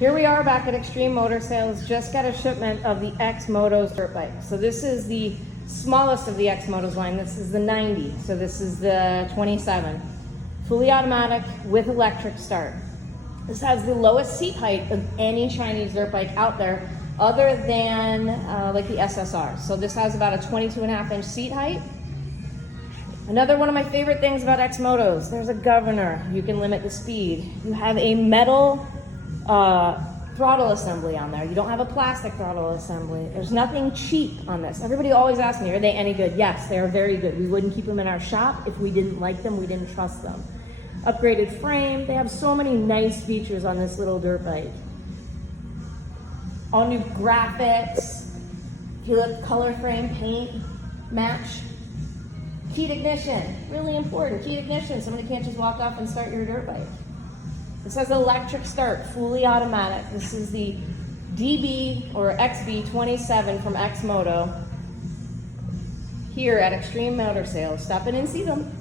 Here we are back at Extreme Motor Sales. Just got a shipment of the Xmoto's dirt bike. So this is the smallest of the Xmoto's line. This is the 90. So this is the 27. Fully automatic with electric start. This has the lowest seat height of any Chinese dirt bike out there other than like the SSR. So this has about a 22.5-inch seat height. Another one of my favorite things about Xmotos, there's a governor. You can limit the speed. You have a metal throttle assembly on there. You don't have a plastic throttle assembly. There's nothing cheap on this. Everybody always asks me, are they any good? Yes, they are very good. We wouldn't keep them in our shop if we didn't like them, we didn't trust them. Upgraded frame. They have so many nice features on this little dirt bike. All new graphics. If you look, color frame, paint, match. Heat ignition, really important. Heat ignition, somebody can't just walk off and start your dirt bike. This has electric start, fully automatic. This is the DB or XB27 from Xmoto here at Extreme Motor Sales. Stop in and see them.